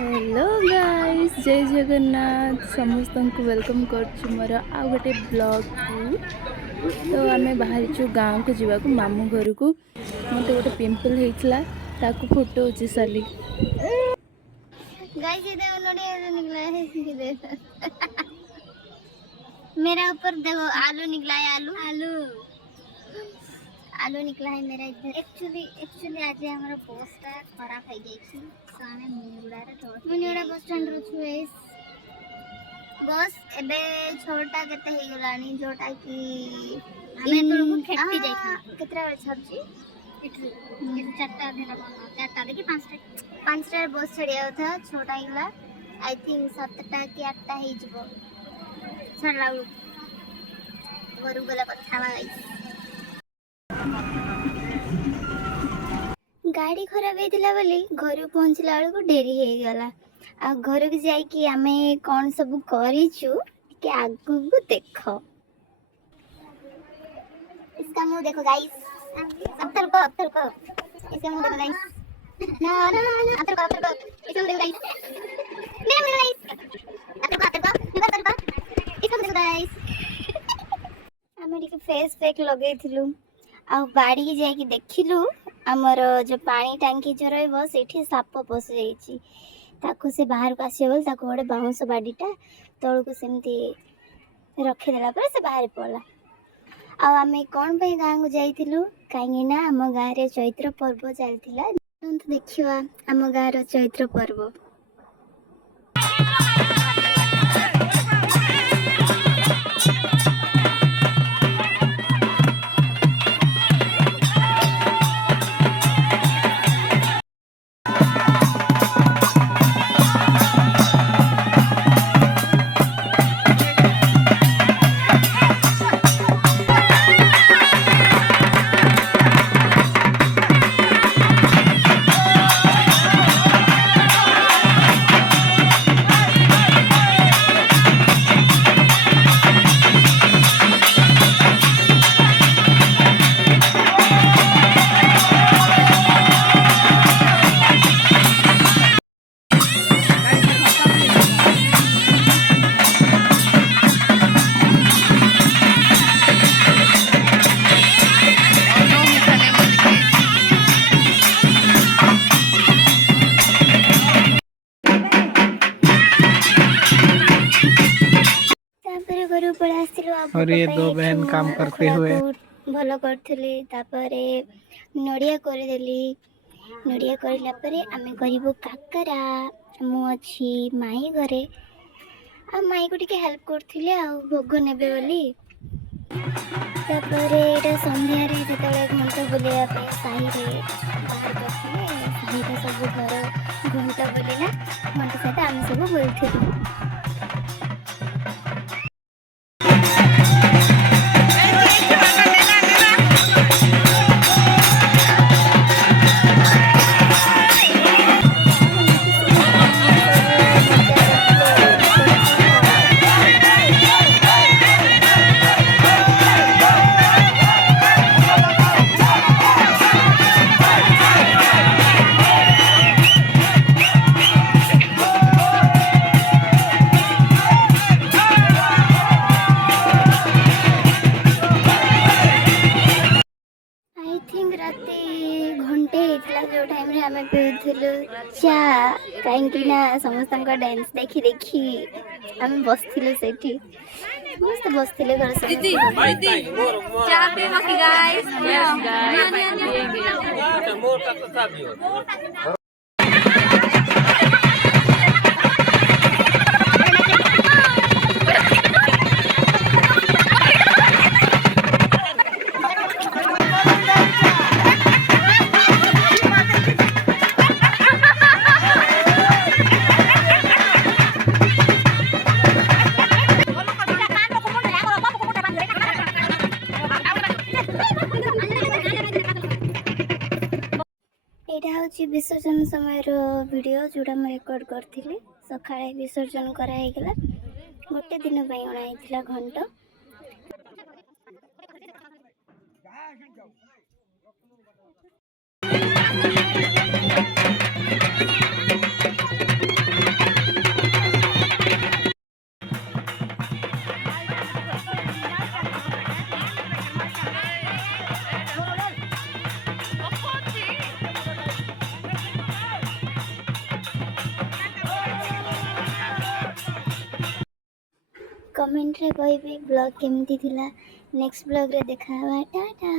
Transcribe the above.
Hello guys, जय जगन्नाथ समस्त को वेलकम कर मोर आ गोटे ब्लॉग को। तो आम बाहरी गाँव को जावाक मामू घर को मत गोटे पिंपल होता ताकू फुटो साली मेरा ऊपर देखो आलू निकला है। आलू आलू आलू निकला है मेरा इधर। एक्चुअली आज हमारा पोस्ट खराब हो गई तो आमे मुनिगुड़ा बस स्टैंड रो छुए बस एबे छोटा केते हे गलानी जोटा की हमें तो खेटी जाई केतरा बजे छापची इट चारटा देला चारटा देखि पांचटा बस छड़िया था छोटा हिला आई थिंक 7टा कि 8टा हे जबो छड़ला गरु गला कथा गाइस। गाड़ी खराब होता बोली घर पहुँचला बेलू को डेरी हो गला। आ घर को जाकि आमे कौन सब करिछु के आगु को देखो। इसका मुंह देखो गाइस। अत्तर को इसका मुंह देखो गाइस। ना अत्तर को इसका मुंह देखो गाइस। मेरा मुंह गाइस अत्तर को इसका मुंह देखो गाइस। आमे टिके फेस पैक लगेइथिलु आ बाड़ी की जाकि देखिलु आमर जो पानी टांकी जो रही से साप पशि जाइए ताकू से बाहर को आस गोटे बाउंस बाड़ीटा तौक को सेमती रखीदेला से बाहर पड़ा। आम कौन पे गाँव को जाइलु कहीं आम गाँव में चैत्र पर्व चलता देखा आम गाँव चैत्र पर्व। और ये दो बहन काम करते हुए भल करी नड़िया करदेली नड़िया करला परे आमे करिबो काकरा मु अछि माई घरे आ माई को टिके हेल्प करथिले आ भोग नेबे बोली तापरे एटा संध्या रे जेतले घंटा बुलिया पे साही रे बाहर करथिले साही रे सब घर घंटा बुलिला घंटा सहित आमे सब बोलथिलु। जो टाइम रे हमें पीउथिलु चा कहीं समस्त डांस देखी देखी हमें बसथिलु सेठी मस्त बसथिले घर सब दीदी चा पे मकी गाइस विसर्जन समय वीडियो जोड़ा मैं रेकर्ड करथिले सकाळे विसर्जन कराइगला गोटे दिन पई अणाइथिला घंटा कमेंट रे कहबे ब्लॉग केमती थिला नेक्स्ट ब्लॉग रे देखा टाटा।